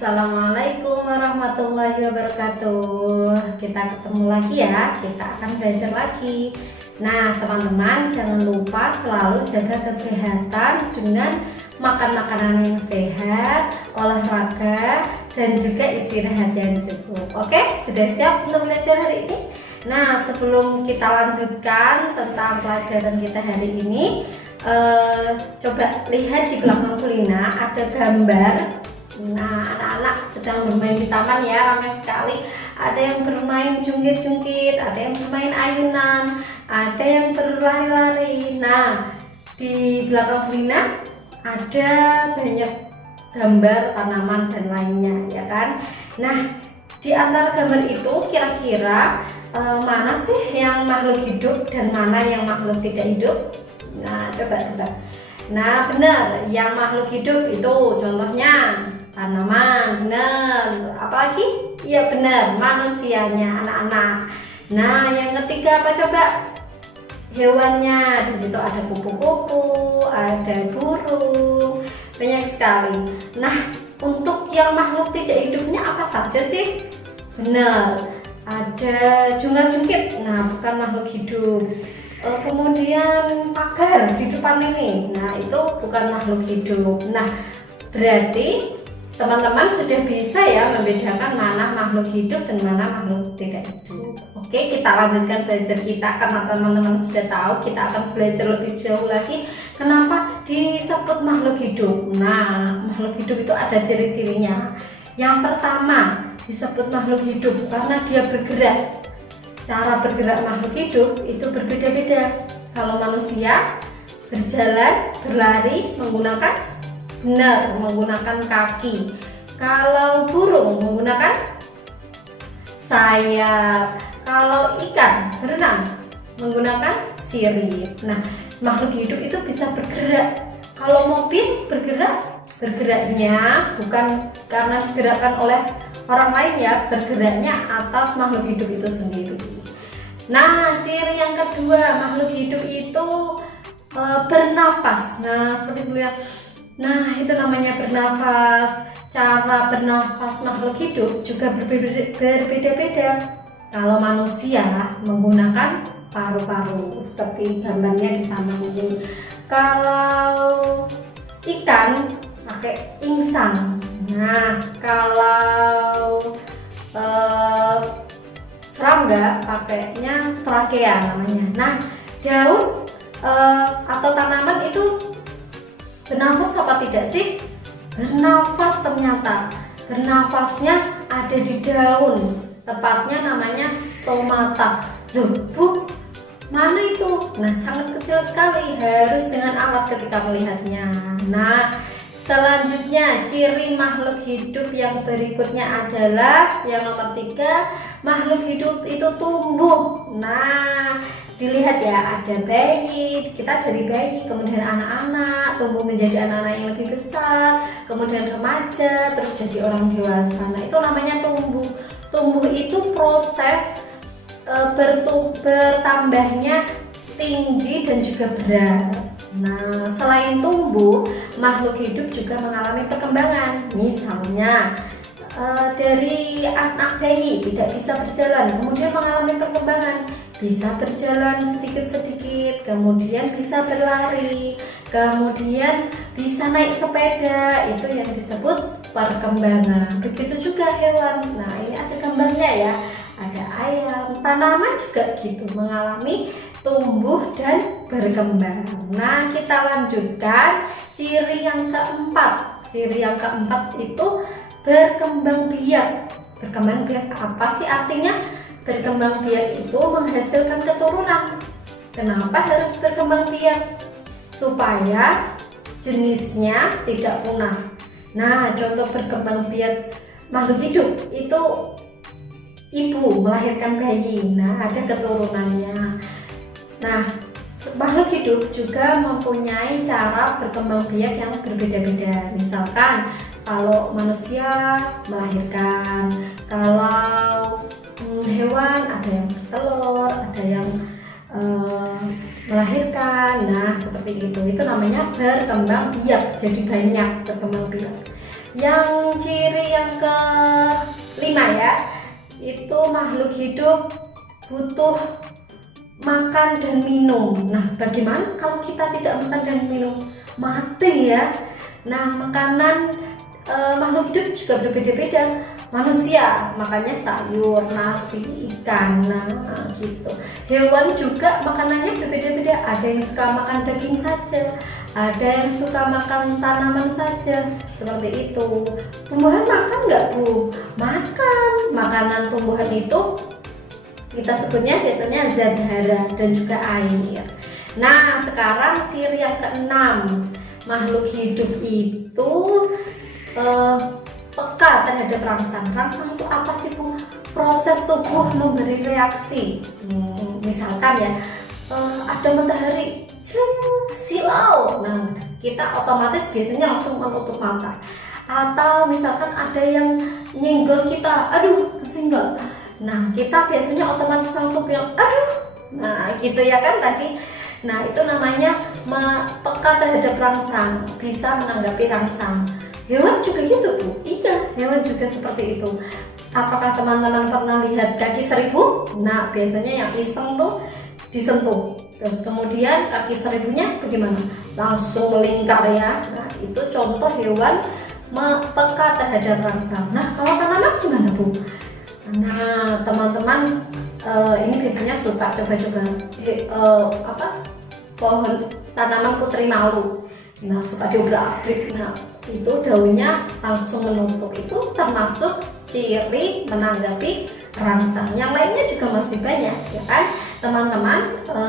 Assalamualaikum warahmatullahi wabarakatuh. Kita ketemu lagi ya, kita akan belajar lagi. Nah teman-teman, jangan lupa selalu jaga kesehatan dengan makan makanan yang sehat, olahraga, dan juga istirahat yang cukup. Oke, sudah siap untuk belajar hari ini? Nah sebelum kita lanjutkan tentang pelajaran kita hari ini, coba lihat di belakang Kulina ada gambar. Nah, anak-anak sedang bermain di taman ya, ramai sekali. Ada yang bermain jungkit-jungkit, ada yang bermain ayunan, ada yang berlari-lari. Nah, di belakang Kulina ada banyak gambar tanaman dan lainnya, ya kan? Nah, di antara gambar itu kira-kira mana sih yang makhluk hidup dan mana yang makhluk tidak hidup? Nah, coba. Nah, benar, yang makhluk hidup itu contohnya tanaman, benar. Apalagi? Iya benar, manusianya, anak-anak. Nah, yang ketiga apa coba? Hewannya. Di situ ada kupu-kupu, ada burung, banyak sekali. Nah, untuk yang makhluk tidak hidupnya apa saja sih? Benar, ada jungkit-jungkit. Nah, bukan makhluk hidup. Kemudian pagar di depan ini, nah itu bukan makhluk hidup. Nah berarti teman-teman sudah bisa ya membedakan mana makhluk hidup dan mana makhluk tidak hidup. Oke, kita lanjutkan belajar kita karena teman-teman sudah tahu. Kita akan belajar lebih jauh lagi kenapa disebut makhluk hidup. Nah, makhluk hidup itu ada ciri-cirinya. Yang pertama disebut makhluk hidup karena dia bergerak. Cara bergerak makhluk hidup itu berbeda-beda. Kalau manusia berjalan, berlari menggunakan kaki. Kalau burung menggunakan sayap. Kalau ikan berenang menggunakan sirip. Nah, makhluk hidup itu bisa bergerak. Kalau mobil bergeraknya bukan karena digerakkan oleh orang lain ya, bergeraknya atas makhluk hidup itu sendiri. Nah, ciri yang kedua, makhluk hidup itu bernapas. Nah, seperti melihat. Nah, itu namanya bernafas. Cara bernafas makhluk hidup juga berbeda-beda. Kalau manusia menggunakan paru-paru, seperti gambarnya di sana mungkin. Kalau ikan pakai insang. Nah, kalau serangga pakainya trakea namanya. Nah, daun atau tanaman itu bernafas apa tidak sih? Bernafas ternyata. Bernafasnya ada di daun. Tepatnya namanya stomata. Loh, Bu, mana itu? Nah, sangat kecil sekali. Harus dengan alat ketika melihatnya. Nah, selanjutnya ciri makhluk hidup yang berikutnya adalah yang nomor 3, makhluk hidup itu tumbuh. Nah, dilihat ya, ada bayi, kita dari bayi, kemudian anak-anak, tumbuh menjadi anak-anak yang lebih besar, kemudian remaja, terus jadi orang dewasa. Nah, itu namanya tumbuh. Tumbuh itu proses bertambahnya tinggi dan juga berat. Nah, selain tumbuh, makhluk hidup juga mengalami perkembangan. Misalnya, dari anak bayi tidak bisa berjalan, kemudian mengalami perkembangan, bisa berjalan sedikit-sedikit, kemudian bisa berlari, kemudian bisa naik sepeda. Itu yang disebut perkembangan. Begitu juga hewan. Nah, ini ada gambarnya ya. Ada ayam, tanaman juga gitu, mengalami tumbuh dan berkembang. Nah, kita lanjutkan ciri yang keempat. Ciri yang keempat itu berkembang biak. Berkembang biak apa sih artinya? Berkembang biak itu menghasilkan keturunan. Kenapa harus berkembang biak? Supaya jenisnya tidak punah. Nah, contoh berkembang biak makhluk hidup itu ibu melahirkan bayi. Nah, ada keturunannya. Nah, makhluk hidup juga mempunyai cara berkembang biak yang berbeda-beda. Misalkan kalau manusia melahirkan, kalau hewan ada yang bertelur, ada yang melahirkan. Nah, seperti itu namanya berkembang biak. Jadi banyak berkembang biak. Yang ciri yang kelima ya, itu makhluk hidup butuh makan dan minum. Nah, bagaimana kalau kita tidak makan dan minum? Mati ya. Nah, makanan makhluk hidup juga berbeda-beda. Manusia makannya sayur, nasi, ikan, nah gitu. Hewan juga makanannya berbeda-beda. Ada yang suka makan daging saja, ada yang suka makan tanaman saja, seperti itu. Tumbuhan makan nggak Bu? Makan. Makanan tumbuhan itu kita sebutnya biasanya zat hara dan juga air. Nah, sekarang ciri yang keenam, makhluk hidup itu peka terhadap rangsang. Rangsang itu apa sih Bu? Proses tubuh memberi reaksi. Misalkan ya, ada matahari, silau. Nah, kita otomatis biasanya langsung menutup mata. Atau misalkan ada yang nyenggol kita, aduh kesenggol. Nah, kita biasanya otomatis langsung bilang, aduh. Nah, gitu ya kan tadi. Nah, itu namanya peka terhadap rangsang, bisa menanggapi rangsang. Hewan juga gitu Bu. Iya, hewan juga seperti itu. Apakah teman-teman pernah lihat kaki seribu? Nah, biasanya yang iseng tuh disentuh, terus kemudian kaki seribunya bagaimana? Langsung melingkar ya. Nah, itu contoh hewan peka terhadap rangsang. Nah, kalau tanaman gimana Bu? Nah, teman-teman ini biasanya suka coba-coba pohon tanaman putri malu. Nah, suka diobrak-abrik. Nah, itu daunnya langsung menutup. Itu termasuk ciri menanggapi rangsang. Yang lainnya juga masih banyak ya kan teman-teman.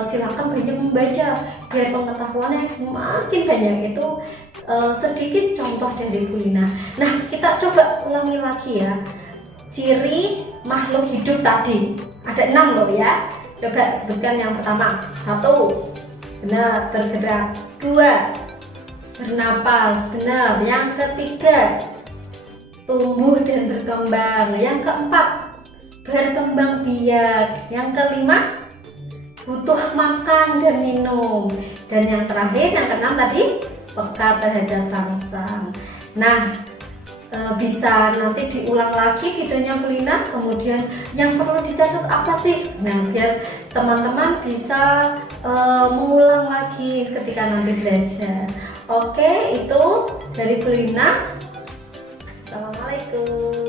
Silakan banyak membaca biar pengetahuannya semakin banyak. Itu sedikit contoh dari Bu Lina. Nah, kita coba ulangi lagi ya, ciri makhluk hidup tadi ada 6 loh ya. Coba sebutkan. Yang pertama, 1, benar bergerak. 2, bernapas, benar. Yang ketiga, tumbuh dan berkembang. Yang keempat, berkembang biak. Yang kelima, butuh makan dan minum. Dan yang terakhir, yang keenam tadi, peka terhadap rangsang. Nah, bisa nanti diulang lagi videonya Bu Lina. Kemudian yang perlu dicatat apa sih? Nah, biar teman-teman bisa mengulang lagi ketika nanti belajar. Oke, itu dari Bu Lina. Assalamualaikum.